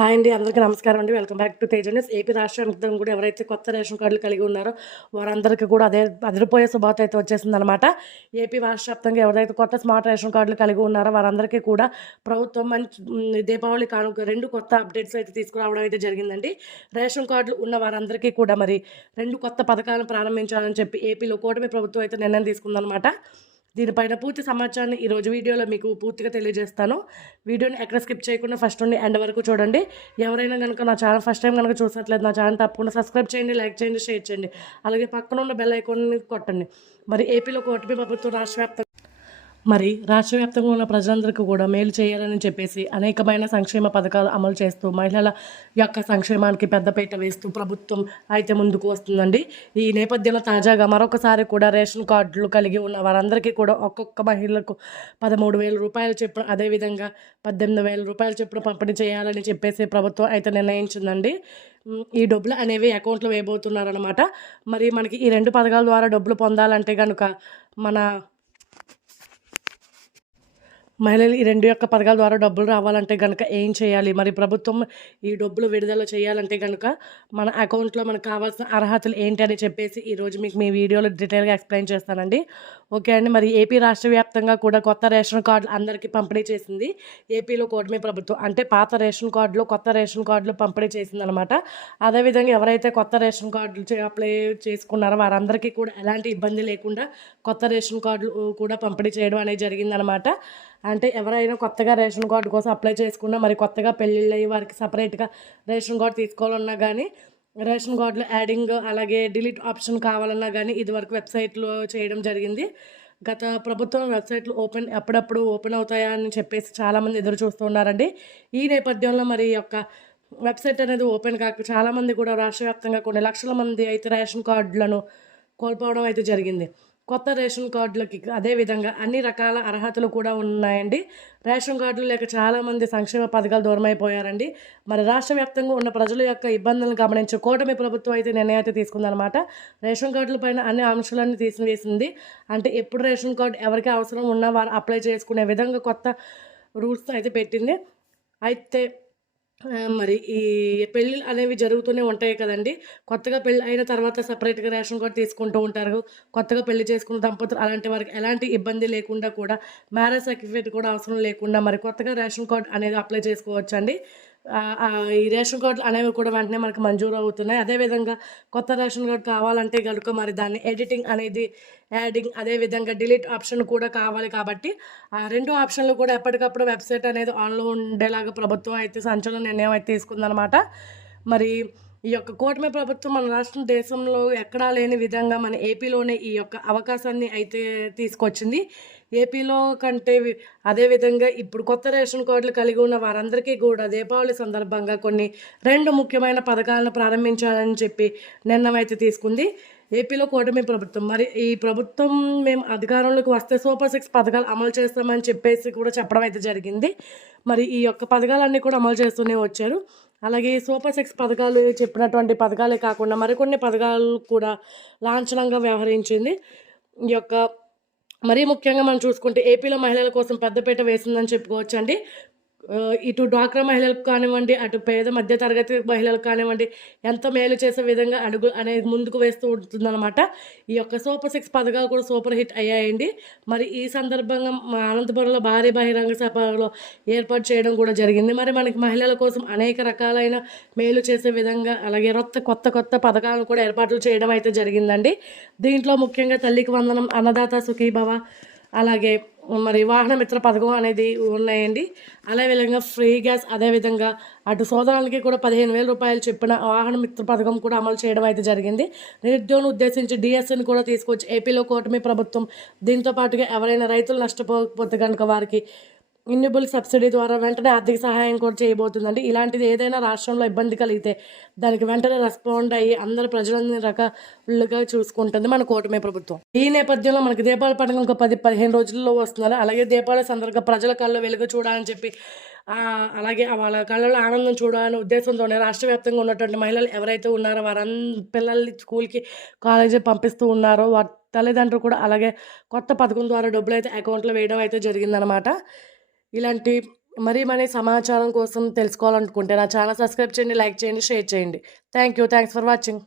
Hi అండి అందరికీ నమస్కారం అండి. Welcome back to Teja news. AP రాష్ట్ర కూడా ఎవరైతే కొత్త రేషన్ కార్డులు కలిగి ఉన్నారో వారందరికీ కూడా అదే అదిరిపోయే శుభార్త అయితే వచ్చేసిందనమాట ఏపీ రాష్ట్ర వ్యాప్తంగా ఎవరైతే కొత్త స్మార్ట్ రేషన్ కార్డులు కలిగి ఉన్నారో వారందరికీ కూడా ప్రభుత్వం మంచి దీపావళి కానుక రెండు కొత్త అప్డేట్స్ అయితే తీసుకురావడం అయితే జరిగిందండి. రేషన్ కార్డులు ఉన్న వారందరికీ కూడా మరి రెండు కొత్త పథకాలను ప్రారంభించాలని చెప్పి ఏపీలో కూటమి ప్రభుత్వం అయితే నిర్ణయం తీసుకుందనమాట దీనిపైన పూర్తి సమాచారాన్ని ఈరోజు వీడియోలో మీకు పూర్తిగా తెలియజేస్తాను. వీడియోని ఎక్కడ స్కిప్ చేయకుండా ఫస్ట్ నుండి ఎండ్ వరకు చూడండి. ఎవరైనా కనుక నా ఛానల్ ఫస్ట్ టైం కనుక చూసినట్లేదు నా ఛానల్ తప్పకుండా సబ్స్క్రైబ్ చేయండి లైక్ చేయండి షేర్ చేయండి. అలాగే పక్కన ఉన్న బెల్ ఐకాన్ని కొట్టండి. మరి ఏపీలో కూటమి ప్రభుత్వం రాష్ట్ర మరి రాష్ట్ర వ్యాప్తంగా ఉన్న ప్రజలందరికీ కూడా మేలు చేయాలని చెప్పేసి అనేకమైన సంక్షేమ పథకాలు అమలు చేస్తూ మహిళల యొక్క సంక్షేమానికి పెద్దపీట వేస్తూ ప్రభుత్వం అయితే ముందుకు వస్తుందండి. ఈ నేపథ్యంలో తాజాగా మరొకసారి కూడా రేషన్ కార్డులు కలిగి ఉన్న వారందరికీ కూడా ఒక్కొక్క మహిళలకు పదమూడు వేల రూపాయలు చొప్పున అదేవిధంగా పద్దెనిమిది వేల రూపాయల చొప్పున పంపిణీ చేయాలని చెప్పేసి ప్రభుత్వం అయితే నిర్ణయించిందండి. ఈ డబ్బులు అనేవి అకౌంట్లో వేయబోతున్నారనమాట మరి మనకి ఈ రెండు పథకాల ద్వారా డబ్బులు పొందాలంటే కనుక మన మహిళలు ఈ రెండు యొక్క పథకాల ద్వారా డబ్బులు రావాలంటే కనుక ఏం చేయాలి? మరి ప్రభుత్వం ఈ డబ్బులు విడుదల చేయాలంటే కనుక మన అకౌంట్లో మనకు కావాల్సిన అర్హతలు ఏంటి అని చెప్పేసి ఈరోజు మీకు మీ వీడియోలో డీటెయిల్గా ఎక్స్ప్లెయిన్ చేస్తానండి. ఓకే అండి మరి ఏపీ రాష్ట్ర వ్యాప్తంగా కూడా కొత్త రేషన్ కార్డులు అందరికీ పంపిణీ చేసింది ఏపీలో కూటమి ప్రభుత్వం. అంటే పాత రేషన్ కార్డులు కొత్త రేషన్ కార్డులు పంపిణీ చేసింది అనమాట అదేవిధంగా ఎవరైతే కొత్త రేషన్ కార్డులు చే- అప్లై చేసుకున్నారో వారందరికీ కూడా ఎలాంటి ఇబ్బంది లేకుండా కొత్త రేషన్ కార్డులు కూడా పంపిణీ చేయడం అనేది జరిగిందనమాట. అంటే ఎవరైనా కొత్తగా రేషన్ కార్డు కోసం అప్లై చేసుకున్నా మరి కొత్తగా పెళ్ళిళ్ళు అయ్యి వారికి సపరేట్గా రేషన్ కార్డు తీసుకోవాలన్నా కానీ రేషన్ కార్డులో యాడింగ్ అలాగే డిలీట్ ఆప్షన్ కావాలన్నా కానీ ఇదివరకు వెబ్సైట్లో చేయడం జరిగింది. గత ప్రభుత్వం వెబ్సైట్లు ఓపెన్ ఎప్పుడప్పుడు ఓపెన్ అవుతాయా అని చెప్పేసి చాలామంది ఎదురు చూస్తూ ఉన్నారండి. ఈ నేపథ్యంలో మరి యొక్క వెబ్సైట్ అనేది ఓపెన్ కాక చాలామంది కూడా రాష్ట్ర వ్యాప్తంగా కొన్ని లక్షల మంది అయితే రేషన్ కార్డులను కోల్పోవడం అయితే జరిగింది. కొత్త రేషన్ కార్డులకి అదేవిధంగా అన్ని రకాల అర్హతలు కూడా ఉన్నాయండి. రేషన్ కార్డులు లేక చాలామంది సంక్షేమ పథకాలు దూరమైపోయారండి. మరి రాష్ట్ర వ్యాప్తంగా ఉన్న ప్రజల యొక్క ఇబ్బందులను గమనించి కూటమి ప్రభుత్వం అయితే నిర్ణయం అయితే తీసుకుందనమాట రేషన్ కార్డుల పైన అన్ని అంశాలన్నీ తీసివేసింది. అంటే ఎప్పుడు రేషన్ కార్డు ఎవరికి అవసరం ఉన్నా వారు అప్లై చేసుకునే విధంగా కొత్త రూల్స్ అయితే పెట్టింది. అయితే మరి ఈ పెళ్ళిళ్ళు అనేవి జరుగుతూనే ఉంటాయి కదండి. కొత్తగా పెళ్ళి అయిన తర్వాత సపరేట్గా రేషన్ కార్డు తీసుకుంటూ ఉంటారు. కొత్తగా పెళ్ళి చేసుకున్న దంపతులు అలాంటి వారికి ఎలాంటి ఇబ్బంది లేకుండా కూడా మ్యారేజ్ సర్టిఫికేట్ కూడా అవసరం లేకుండా మరి కొత్తగా రేషన్ కార్డ్ అనేది అప్లై చేసుకోవచ్చు అండి ఈ రేషన్ కార్డులు అనేవి కూడా వెంటనే మనకు మంజూరు అవుతున్నాయి. అదేవిధంగా కొత్త రేషన్ కార్డు కావాలంటే కనుక మరి దాన్ని ఎడిటింగ్ అనేది యాడింగ్ అదేవిధంగా డిలీట్ ఆప్షన్ కూడా కావాలి కాబట్టి ఆ రెండు ఆప్షన్లు కూడా ఎప్పటికప్పుడు వెబ్సైట్ అనేది ఆన్లో ఉండేలాగా ప్రభుత్వం అయితే సంచలన నిర్ణయం అయితే తీసుకుందనమాట మరి ఈ యొక్క కూటమి ప్రభుత్వం మన రాష్ట్రం దేశంలో ఎక్కడా లేని విధంగా మన ఏపీలోనే ఈ యొక్క అవకాశాన్ని అయితే తీసుకొచ్చింది. ఏపీలో కంటే అదేవిధంగా ఇప్పుడు కొత్త రేషన్ కార్డులు కలిగి ఉన్న వారందరికీ కూడా దీపావళి సందర్భంగా కొన్ని రెండు ముఖ్యమైన పథకాలను ప్రారంభించాలని చెప్పి నిర్ణయం అయితే తీసుకుంది. ఏపీలో కూటమి ప్రభుత్వం. మరి ఈ ప్రభుత్వం మేము అధికారంలోకి వస్తే సూపర్ సిక్స్ పథకాలు అమలు చేస్తామని చెప్పేసి కూడా చెప్పడం అయితే జరిగింది. మరి ఈ యొక్క పథకాలన్నీ కూడా అమలు చేస్తూనే వచ్చారు. అలాగే సూపర్ సిక్స్ పథకాలు చెప్పినటువంటి పథకాలే కాకుండా మరికొన్ని పథకాలు కూడా లాంఛనంగా వ్యవహరించింది. ఈ యొక్క మరీ ముఖ్యంగా మనం చూసుకుంటే ఏపీలో మహిళల కోసం పెద్దపీట వేసిందని చెప్పుకోవచ్చండి. ఇటు డ్వాక్రా మహిళలకు కానివ్వండి అటు పేద మధ్య తరగతి మహిళలకు కానివ్వండి ఎంతో మేలు చేసే విధంగా అడుగు అనేది ముందుకు వేస్తూ ఉంటుందన్నమాట. ఈ యొక్క సూపర్ సిక్స్ పథకాలు కూడా సూపర్ హిట్ అయ్యాయండి. మరి ఈ సందర్భంగా మా అనంతపురంలో భారీ బహిరంగ సభలో ఏర్పాటు చేయడం కూడా జరిగింది. మరి మనకి మహిళల కోసం అనేక రకాలైన మేలు చేసే విధంగా అలాగే కొత్త కొత్త కొత్త పథకాలను కూడా ఏర్పాట్లు చేయడం అయితే జరిగిందండి. దీంట్లో ముఖ్యంగా తల్లికి వందనం అన్నదాత సుఖీభవ అలాగే మరి వాహన మిత్ర పథకం అనేది ఉన్నాయండి. అదే విధంగా ఫ్రీ గ్యాస్ అదేవిధంగా అటు సోదరాలకి కూడా పదిహేను వేల రూపాయలు చెప్పిన వాహన మిత్ర పథకం కూడా అమలు చేయడం అయితే జరిగింది. నిరుద్యోగం ఉద్దేశించి డిఎస్ఎన్ కూడా తీసుకొచ్చి ఏపీలో కూటమి ప్రభుత్వం దీంతో పాటుగా ఎవరైనా రైతులు నష్టపోకపోతే కనుక వారికి ఇన్యుబుల్ సబ్సిడీ ద్వారా వెంటనే ఆర్థిక సహాయం కూడా చేయబోతుందండి. ఇలాంటిది ఏదైనా రాష్ట్రంలో ఇబ్బంది కలిగితే దానికి వెంటనే రెస్పాండ్ అయ్యి అందరు ప్రజలని రకాలుగా చూసుకుంటుంది మన కూటమి ప్రభుత్వం. ఈ నేపథ్యంలో మనకి దీపావళి పండుగ ఇంకా పది పదిహేను రోజుల్లో వస్తున్నారు అలాగే దీపావళి సందర్భంగా ప్రజల కళ్ళు వెలుగు చూడాలని చెప్పి అలాగే వాళ్ళ కళ్ళలో ఆనందం చూడాలనే ఉద్దేశంతోనే రాష్ట్ర వ్యాప్తంగా ఉన్నటువంటి మహిళలు ఎవరైతే ఉన్నారో వారం పిల్లల్ని స్కూల్కి కాలేజీ పంపిస్తూ ఉన్నారో వారి తల్లిదండ్రులు కూడా అలాగే కొత్త పథకం ద్వారా డబ్బులు అయితే అకౌంట్లో వేయడం అయితే జరిగిందనమాట ఇలాంటి మరీ మరీ సమాచారం కోసం తెలుసుకోవాలనుకుంటే నా ఛానల్ సబ్స్క్రైబ్ చేయండి లైక్ చేయండి షేర్ చేయండి. Thank you thanks for watching